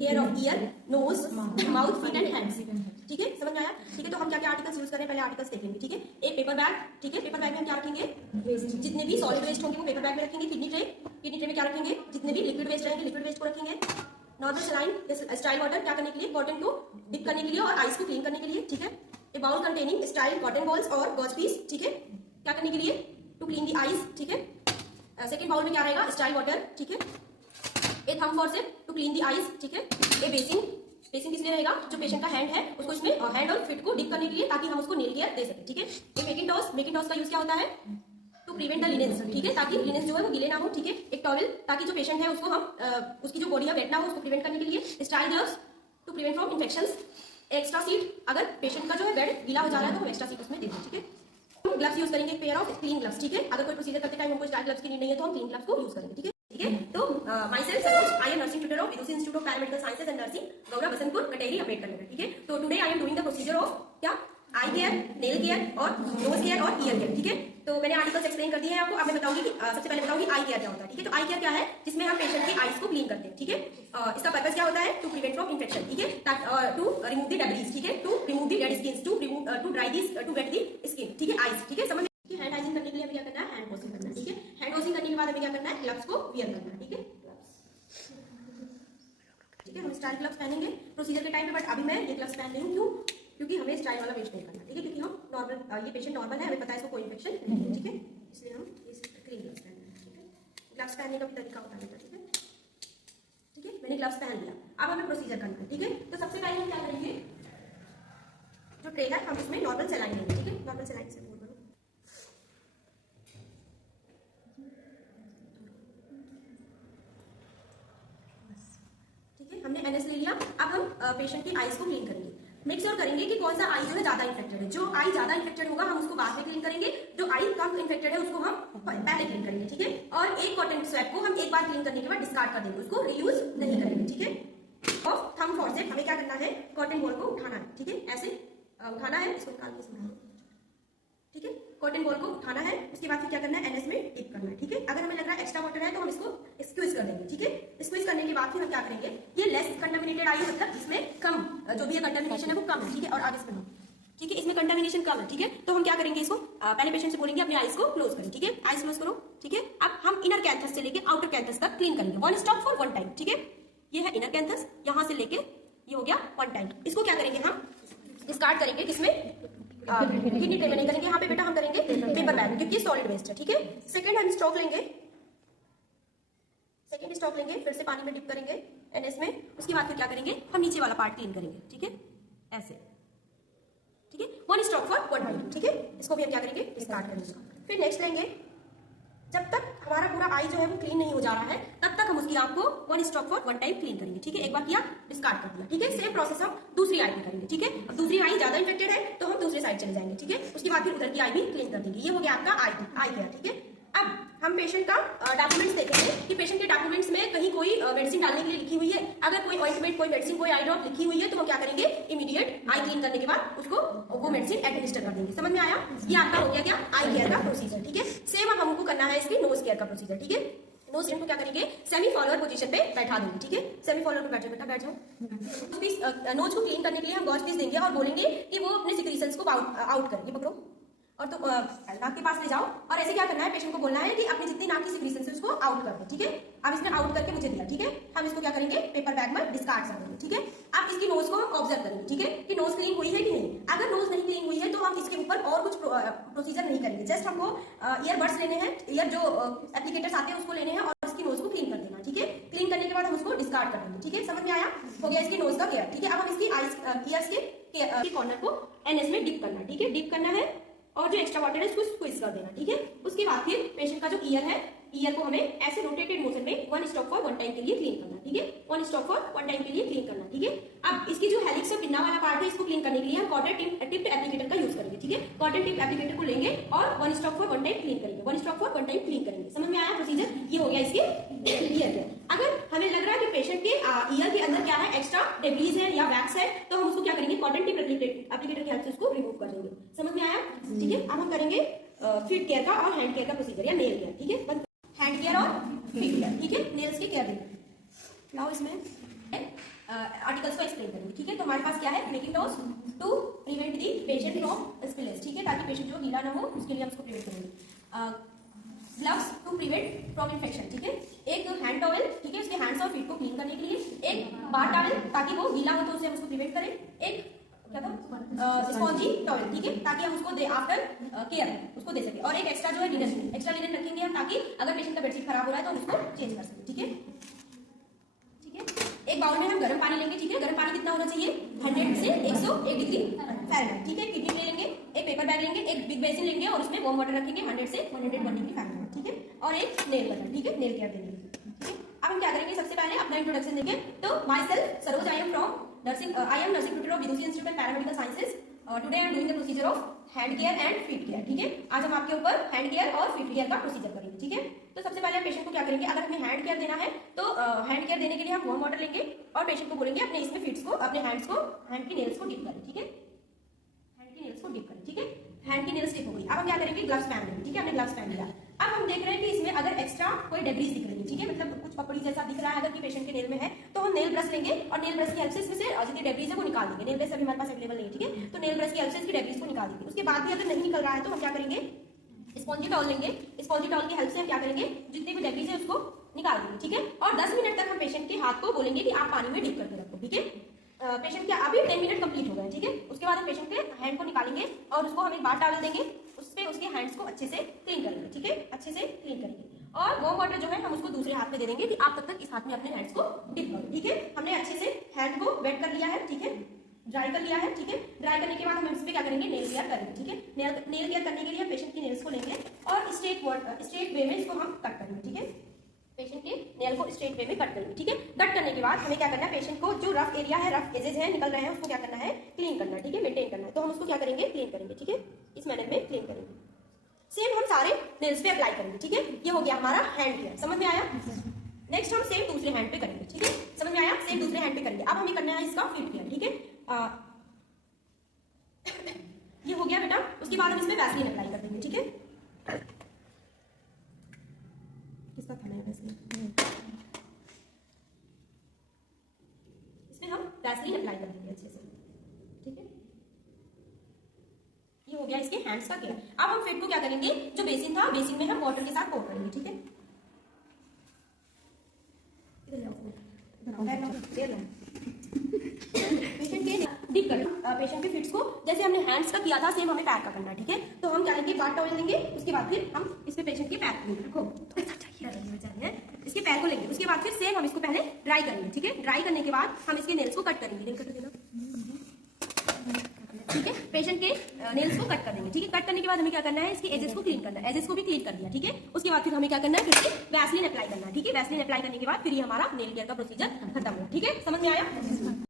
Care of ear, nose, mouth, feet and hands. ठीक है, समझ में आया? ठीक है, तो हम क्या क्या आर्टिकल्स यूज कर रहे हैं, पहले आर्टिकल्स देखेंगे। ठीक है, एक पेपर बैग। ठीक है, पेपर बैग में हम क्या रखेंगे, जितने भी सॉलिड वेस्ट होंगे वो पेपर बैग में रखेंगे। किडनी ट्रे में क्या रखेंगे, जितने भी लिक्विड वेस्ट रहेंगे लिक्विड वेस्ट को रखेंगे। नॉर्मल सलाइन स्टाइल वाटर क्या करने के लिए, कॉटन को डिप करने के लिए और आइस को क्लीन करने के लिए। ठीक है, a bowl containing sterile cotton balls और गॉज पीस। ठीक है, क्या करने के लिए, टू क्लीन दी आइस। ठीक है, सेकंड बाउल में क्या रहेगा, स्टाइल वाटर। ठीक है, a thumb forceps to clean the eyes. ठीक है, ए बेसिन किस लिए रहेगा, जो पेशेंट का हैंड है उसको इसमें हैंड और फिट को डिप करने के लिए, ताकि हम उसको नेल केयर दे सकें। ठीक है, ए मेकिंग टॉस का यूज क्या होता है, टू प्रिवेंट द लिनेंस। ठीक है, ताकि लिनेंस जो है वो गीले ना हो। ठीक है, एक टॉवेल ताकि जो पेशेंट है उसको हम उसकी जो बॉडी है वेट ना हो उसको प्रिवेंट करने के लिए। Style gloves to prevent from infections. Extra seat, अगर पेशेंट का जो है बेड गीला हो जा रहा है तो हम एक्स्ट्रा सीट उसमें दे दें। ठीक है, ग्लव्स यूज करेंगे, पेयर ऑफ क्लीन ग्लव्स। ठीक है, अगर कोई प्रोसीजर करते टाइम हमको स्टाइल ग्लव्स की नीड नहीं है तो हम क्लीन ग्लव्स को यूज करेंगे। ठीक है, तो myself Saroj, I am nursing tutor of Vidushi Institute of Paramedical Sciences and Nursing, Gaura Basantpur, Kateri, Ambedkar Nagar. ठीक है, तो today I am doing the procedure of क्या, आई केयर, नेल केयर और नोज केयर और ईयर केयर। ठीक है, तो मैंने आर्टिकल्स एक्सप्लेन कर दिए हैं आपको। अब मैं बताऊंगी कि सबसे पहले बताऊंगी आई केयर क्या होता है। ठीक है, तो आई केयर क्या है, जिसमें हम पेशेंट की आइज को क्लीन करते हैं। ठीक है, इसका पर्पस क्या होता है, टू प्रिवेंट फ्रॉम इन्फेक्शन। ठीक है, टू रिमूव द डेब्रीज। ठीक है, to remove the dead skin, to dry this, to wet the skin. ठीक है, आइज। ठीक है, समझ में। हैंड हाइजीन करने के लिए हमें क्या करना है, हैंड वॉशिंग करना है। ठीक है, हैंड वॉशिंग करने के बाद हमें क्या करना है, ग्लव्स को वियर करना है। ठीक है, ठीक है, हम स्टाइल ग्लव्स पहनेंगे प्रोसीजर के टाइम पे, बट अभी मैं ये ग्लव्स पहन रही हूँ। क्यों, क्योंकि हमें स्टाइल वाला वेस्ट नहीं करना। ठीक है, क्योंकि हम नॉर्मल, ये पेशेंट नॉर्मल है, हमें पता है इसको कोई इन्फेक्शन नहीं है। ठीक है, इसलिए हम क्लीन ग्लव्स पहन रहे हैं। ठीक है, ग्लव्स पहनने का भी तरीका होता है। ठीक है, ठीक है, मैंने ग्लव्स पहन लिया, अब हमें प्रोसीजर करना है। ठीक है, तो सबसे पहले हम क्या करेंगे, जो ट्रे है हम उसमें नॉर्मल सलाइन लेंगे। ठीक है, नॉर्मल सलाइन से हमने एनएस ले लिया। अब हम पेशेंट की आईज को क्लीन करेंगे। मेक श्योर करेंगे कि कौन सा आई जो है ज्यादा इन्फेक्टेड है। जो आई ज्यादा इन्फेक्टेड होगा हम उसको बाद में क्लीन करेंगे, जो आई कम इन्फेक्टेड है उसको हम पहले क्लीन करेंगे। ठीक है, और एक कॉटन स्वैप को हम एक बार क्लीन करने के बाद डिस्कार्ड कर देंगे, उसको रीयूज नहीं करेंगे। ठीक है, और थंब फॉरसेप हमें क्या करना है, कॉटन बॉल को उठाना है। ठीक है, ऐसे उठाना है, इसको निकाल के समझाओ। ठीक है, कॉटन बॉल को उठाना है, उसके बाद फिर क्या करना है, एनएस में डिप करना है। ठीक है, अगर हमें लग रहा है एक्स्ट्रा वाटर है तो हम इसको स्क्वीज कर देंगे। ठीक है, स्क्वीज करने के बाद फिर हम क्या करेंगे, ये लेस कंटामिनेटेड आई मतलब इसमें कम जो भी कंटामिनेशन है वो कम है। ठीक है, और आगे इसमें ठीक है, इसमें कंटामिनेशन कम है। ठीक है, तो हम क्या करेंगे, इसको पहले पेशेंट से बोलेंगे अपने आइज को क्लोज करें। ठीक है, आइज क्लोज करो। ठीक है, अब हम इनर कैंथस से लेके आउटर कैंथस तक क्लीन करेंगे, one stop for one time. ठीक है, ये है इनर कैंथस, यहां से लेके ये हो गया वन टाइम। इसको क्या करेंगे, हम डिस्कार्ड करेंगे, किसमें, किडनी ट्रे में नहीं करेंगे, यहाँ पे बेटा हम करेंगे पेपर बैग में, क्योंकि सॉलिड वेस्ट है। ठीक है, सेकंड हम स्टॉक लेंगे, सेकंड स्टॉक लेंगे, फिर से पानी में डिप करेंगे एनएस में। उसके बाद फिर क्या करेंगे, हम नीचे वाला पार्ट क्लीन करेंगे। ठीक है, ऐसे। ठीक है, one stroke for one time. ठीक है, इसको भी हम क्या करेंगे, डिस्कार्ड करेंगे। फिर नेक्स्ट लेंगे, जब तक हमारा पूरा आई जो है वो क्लीन नहीं हो जा रहा है तब तक हम उसकी आंख को one stroke for one time clean करेंगे। ठीक है, एक बार किया, डिस्कार्ड कर दिया। ठीक है, सेम प्रोसेस हम दूसरी आई भी करेंगे। ठीक है, अब दूसरी आई ज्यादा इन्फेक्टेड है तो हम दूसरे साइड चले जाएंगे। ठीक है, उसके बाद फिर उधर की आई भी क्लीन कर देंगे। ये हो गया आपका आई केयर। ठीक है, अब हम पेशेंट का डॉक्यूमेंट्स देखेंगे कि पेशेंट के डॉक्यूमेंट्स में कहीं कोई मेडिसिन डालने के लिए लिखी हुई है। अगर कोई ऑइंटमेंट, कोई मेडिसिन, कोई आई ड्रॉप लिखी हुई है तो हम क्या करेंगे, इमीडिएट आई क्लीन करने के बाद उसको वो मेडिसिन एडमिनिस्टर कर देंगे। समझ में आया, ये आपका हो गया क्या, आई केयर का प्रोसीजर। ठीक है, सेम अब हमको करना है इसकी नोज केयर का प्रोसीजर। ठीक है, नोज केयर को क्या करेंगे, सेमी फॉलोअर पोजीशन पे बैठा देंगे। ठीक है, सेमी फॉलोअर पे बैठ जाओ बेटा, बैठ जाओ। नोज को क्लीन करने के लिए हम गॉज पीस देंगे और बोलेंगे कि वो अपने सिक्रीशंस को आउट करें। ये पकड़ो और तो नाक के पास ले जाओ और ऐसे क्या करना है, पेशेंट को बोलना है कि अपनी जितनी नाक की सिक्रीशन है उसको आउट कर दे। ठीक है, अब इसने आउट करके मुझे दिया। ठीक है, हम इसको क्या करेंगे, पेपर बैग में डिस्कार्ड कर देंगे। ठीक है, अब इसकी नोज को हम ऑब्जर्व करेंगे। ठीक है, कि नोज क्लीन हुई है कि नहीं। अगर नोज नहीं क्लीन हुई है तो हम इसके ऊपर और कुछ प्रोसीजर नहीं करेंगे। जस्ट हमको ईयरबड्स लेने हैं, ईयर जो एप्लीकेटर्स आते हैं उसको लेने हैं और उसकी नोज को क्लीन कर देना। ठीक है, क्लीन करने के बाद हम उसको डिस्कार्ड कर देंगे। ठीक है, समझ में आया, हो गया इसकी नोज का केयर। ठीक है, अब हम इसकी आईज ईयर्स के कॉर्नर को एनएस में डिप करना है। ठीक है, डिप करना है और जो एक्स्ट्रा वाटर है उसको स्क्वीज कर देना। ठीक है, उसके बाद फिर पेशेंट का जो ईयर है, ईयर को हमें ऐसे रोटेटेड मोशन में one stroke for one time के लिए क्लीन करना। ठीक है, one stroke for one time के लिए क्लीन करना। ठीक है, अब इसकी जो हेलिक्स और पिन्ना वाला पार्ट है इसको क्लीन करने के लिए हम कॉटन टिप्ड एप्लीकेटर का यूज करेंगे। ठीक है, कॉटन टिप्ड एप्लीकेटर को लेंगे और one stroke for one time clean करेंगे, one stroke for one time clean करेंगे। समझ में आया प्रोसीजर, ये हो गया इसके ईयर के। अगर हमें लग रहा है कि पेशेंट के ईयर के अंदर क्या है, एक्स्ट्रा डेब्रीज है या वैक्स है, तो हम उसको क्या करेंगे, कॉटन टिप एप्लीकेटर की हेल्प से उसको रिमूव कर देंगे। समझ में आया। ठीक है, अब हम करेंगे फीट केयर का और हैंड केयर का प्रोसीजर या नेल केयर। ठीक है, हैंड केयर और फीट केयर। ठीक है, नेल्स की केयर लाओ इसमें आर्टिकल्स को एक्सप्लेन करेंगे, ठीक है। तो हमारे पास क्या है, making toast to prevent the patient from spillage, ठीक है, ताकि पेशेंट जो गीला ना हो उसके लिए हम उसको प्रिवेंट करेंगे। Gloves to prevent from infection, ठीक है, एक हैंड टॉवेल, ठीक है, उसके हैंड्स और फीट को क्लीन करने के लिए, एक बार टॉवेल ताकि वो गीला हो तो उसे हम उसको प्रिवेंट करें, एक क्या था स्पॉन्जी टॉवेल, ठीक है, ताकि हम उसको दे आफ्टर केयर उसको दे सके, और एक एक्स्ट्रा जो है लिनन, एक्स्ट्रा लिनन रखेंगे हम ताकि अगर पेशेंट का बेडशीट खराब हो रहा है तो हम उसको चेंज कर सकें, ठीक है। एक बाउल में हम गर्म पानी लेंगे, ठीक है, गर्म पानी कितना होना चाहिए, 100 से 101 डिग्री फ़ारेनहाइट, ठीक है। किडनी ले लेंगे, एक पेपर बैग लेंगे, एक बिग बेसिन लेंगे और उसमें वार्म वाटर रखेंगे 100 से 101 डिग्री फ़ारेनहाइट, ठीक है, और एक नेल कटर, ठीक है, नेल केयर देंगे, ठीक है। अब हम क्या करेंगे, सबसे पहले अपना इंट्रोडक्शन देंगे। तो myself Saroj, I am from nursing, I am nursing tutor of Vidushi institute and paramedical sciences. Today I am doing the procedure of hand care and feet care, ठीक है। आज हम आपके ऊपर हैंड केयर और फीट केयर का procedure करेंगे, ठीक है। तो सबसे पहले हम पेशेंट को क्या करेंगे, अगर हमें हैंड केयर देना है तो हैंड केयर देने के लिए हम वार्म वाटर लेंगे और पेशेंट को बोलेंगे अपने इसमें फीट्स को, अपने हैंड्स को, हैंड की नेल्स को डिप करें, ठीक है, हैंड की नेल्स को डिप करें, ठीक है। हैंड की नेल्स डिप हो गई। अब हम क्या करेंगे, ग्लव्स पहन लेंगे, ठीक है, हमने ग्लव्स पहन लिया। अब हम देख रहे हैं कि इसमें अगर एक्स्ट्रा कोई डेब्रीज दिख रही है, ठीक है, मतलब कुछ पपड़ी जैसा दिख रहा है अगर कि पेशेंट के नेल में है, तो हम नेल ब्रश लेंगे और नेल ब्रश की हेल्प से इसमें से जितनी डेब्रीज है वो निकाल देंगे। नेल ब्रश अभी हमारे पास अवेलेबल नहीं है, ठीक है, तो नेल ब्रश की हेल्प से इसकी डेब्रीज को निकाल देंगे। उसके बाद भी अगर नहीं निकल रहा है तो हम क्या करेंगे, स्पॉन्जी टॉवल लेंगे, स्पॉन्जी टॉवल की हेल्प से हम क्या करेंगे, जितनी भी डेब्रीज है उसको निकाल देंगे, ठीक है। और 10 मिनट तक हम पेशेंट के हाथ को बोलेंगे कि आप पानी में डिप करके रखो, ठीक है। पेशेंट के अभी 10 मिनट कंप्लीट हो गए, ठीक है। उसके बाद हम पेशेंट के हैंड को निकालेंगे और उसको हम एक बार टॉवल देंगे, उस पे उसके हैंड्स को अच्छे से क्लीन करेंगे, ठीक है, अच्छे से क्लीन करेंगे। और वार्म वाटर जो है हम उसको दूसरे हाथ में दे देंगे कि आप तब तक इस हाथ में अपने हैंड्स को डिप करो, ठीक है। हमने अच्छे से हैंड को वेट कर लिया है, ठीक है, ड्राई कर लिया है, ठीक है। ड्राई करने के बाद हम इस पे क्या करेंगे, नेल केयर करेंगे, ठीक है। नेल केयर करने के लिए पेशेंट की नेल्स को लेंगे और स्ट्रेट वे में इसको हम कट करेंगे, ठीक है। पेशेंट के नेल को स्ट्रेट वे में कट करेंगे, ठीक है। कट करने के बाद हमें क्या करना है, पेशेंट को जो रफ एरिया है, रफ एजेस है निकल रहे हैं, उसको क्या करना है, क्लीन करना है, ठीक है, मेंटेन करना है। तो हम उसको क्या करेंगे, क्लीन करेंगे, ठीक है, इस मैनर में क्लीन करेंगे। सेम हम सारे नेल्स पे अप्लाई करेंगे, ठीक है। ये हो गया हमारा हैंड केयर, समझ में आया। नेक्स्ट हम सेम दूसरे हैंड पे करेंगे, ठीक है, समझ में आया, सेम दूसरे हैंड पे करेंगे। अब हमें करना है इसका फीट केयर, ठीक है। ये हो गया बेटा। उसके बाद हम इसमें वैसलीन अप्लाई कर देंगे, ठीक है। किसका खाना है वैसलीन, इसमें हम वैसलीन अप्लाई कर देंगे अच्छे से, ठीक है। ये हो गया इसके हैंड्स का केयर। अब हम फीट को क्या करेंगे, जो बेसिन था बेसिन में हम वाटर के साथ पोर करेंगे, ठीक है। पेशेंट के डिप करें, पेशेंट के फिट्स को जैसे हमने हैंड्स का किया था सेम हमें पैर का करना है, ठीक है। तो हम क्या करेंगे, बाथ टॉवल लेंगे, उसके बाद फिर हम इस पे पेशेंट के पैर को रखो, इसके पैर को लेंगे। उसके बाद फिर सेम हम इसको पहले ड्राई करेंगे, ठीक है। ड्राई करने के बाद हम इसके नेल्स को कट करेंगे, नेल कटर देना, ठीक है। पेशेंट के नेल्स को कट कर देंगे, ठीक है। कट करने के बाद हमें क्या करना है, इसके एजेस को क्लीन करना है, एजेस को भी क्लीन कर दिया, ठीक है। उसके बाद फिर हमें क्या करना है, फिर वैसलीन अप्लाई करना है, ठीक है। वैसलीन अप्लाई करने के बाद फिर ये हमारा नेल केयर का प्रोसीजर खत्म हो, ठीक है, समझ में आया।